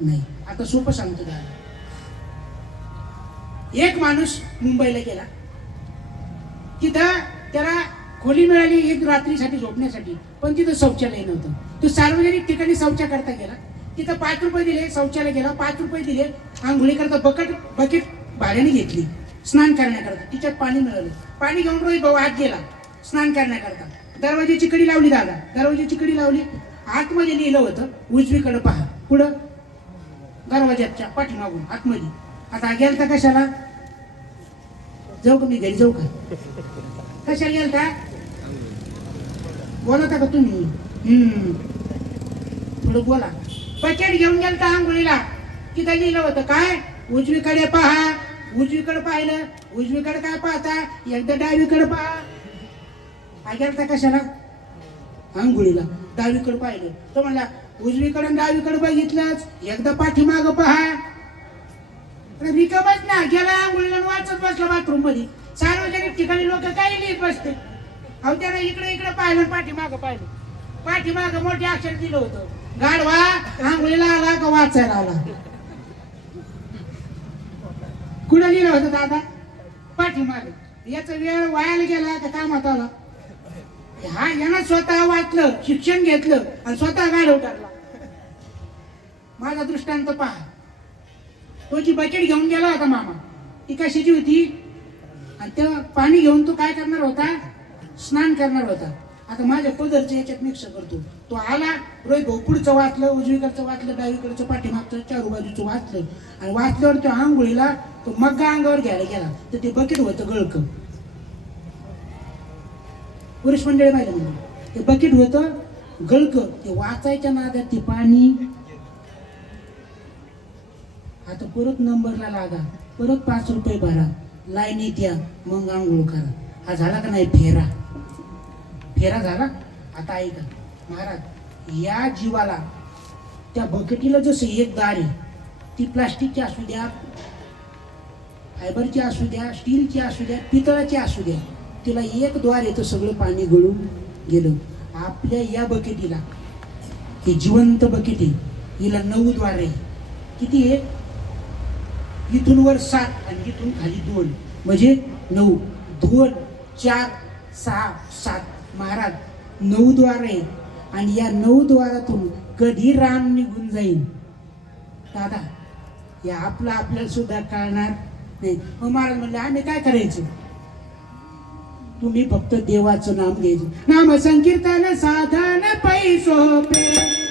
नाही. आता सोपं सांगतो दादा. एक माणूस मुंबईला गेला, तिथं त्याला खोली मिळाली एक रात्रीसाठी झोपण्यासाठी, पण तिथं शौचालय नव्हतं. तो सार्वजनिक ठिकाणी शौचा करता गेला. तिथं 5 रुपये दिले, शौचालय गेला. 5 रुपये दिले, आंघोळी करता बकेट भाड्याने घेतली स्नान करण्याकरता. तिच्यात पाणी मिळालं. पाणी घेऊन रोहित भाऊ आत गेला स्नान करण्याकरता. दरवाजाची कडी लावली दादा, दरवाजाची कडी लावली. आतमध्ये लिहिलं होतं उजवीकडे पहा. पुढं दरवाजाच्या पाठीमागून आतमध्ये. आता गेलता कशाला? जाऊ का मी घरी जाऊ का? कशाला गेलता? बोलता का तुम्ही? थोडं बोला. बकेट घेऊन गेलता आंघोळीला. तिथं लिहिलं होतं काय? उजवीकडे पहा. उजवीकडे पाहिलं. उजवीकडे काय पाहता? एकदा डावीकडे पहा. हा गेलता कशाला? आंघोळीला. डावीकडे पाहिलं. तो म्हणला उजवीकडे डावीकडे बघितलंच, एकदा पाठीमागं पहा. रिकामच ना, गेला आंघोळीला वाचत बसला बाथरूम मध्ये. सार्वजनिक ठिकाणी लोक काही लिहित बसते. अहो त्यानं इकडे इकडे पाहिलं, पाठीमागं पाहिलं. पाठीमागं मोठे अक्षर दिलं होतं, गाढवा आंघोळीला आला का वाचायला आला. कुठं लिहिलं होतं दादा? पाठीमागं. याचा वेळ वायाला गेला का कामात आला? हा यानं स्वतः वाचलं, शिक्षण घेतलं आणि स्वतः गाढव ठरला. माझा दृष्टांत पहा. तो जी बकेट घेऊन गेला होता मामा, ती कशाची होती? आणि त्या पाणी घेऊन तो काय करणार होता? स्नान करणार होता. आता माझ्या पदरच्या याच्यात मिक्स करतो. तो आला, रोहित भाऊ पुढचं वाचलं, उजवीकडचं वाचलं, डावीकडचं, पाठीमागचं, चारू बाजूचं वाचलं. आणि वाचल्यावर तो आंघोळीला तो मग्गा अंगावर घ्यायला गेला, तर ते बकेट होतं गळकं. पुरुष मंडळी पाहिलं म्हणजे ते बकेट होतं गळकं. ते वाचायच्या नादात ते पाणी. आता परत नंबरला लागा, परत 5 रुपये भरा, लाईनीत या, मग आंघोळ करा. हा झाला का नाही फेरा? फेरा झाला. आता ऐका महाराज, या जीवाला त्या बकेटीला जसं एक दार आहे, ती प्लास्टिकची असू द्या, फायबरची असू द्या, स्टीलची असू द्या, पितळाची असू द्या, तिला एक द्वार येतं, सगळं पाणी गळून गेलं. आपल्या या बकेटीला, ही जिवंत बकेट आहे, हिला 9 द्वार आहे. किती आहे? इथून वर 7 आणि इथून खाली 2, म्हणजे 9. 2, 4, 6, 7. महाराज 9 द्वार आहे. आणि या 9 द्वारातून कधी राम निघून जाईल दादा, या आपल्याला सुद्धा कळणार नाही. मग महाराज म्हणले आम्ही काय करायचं? तुम्ही फक्त देवाचं नाम घ्यायचं. नाम संकीर्तन साधन पै सोपे.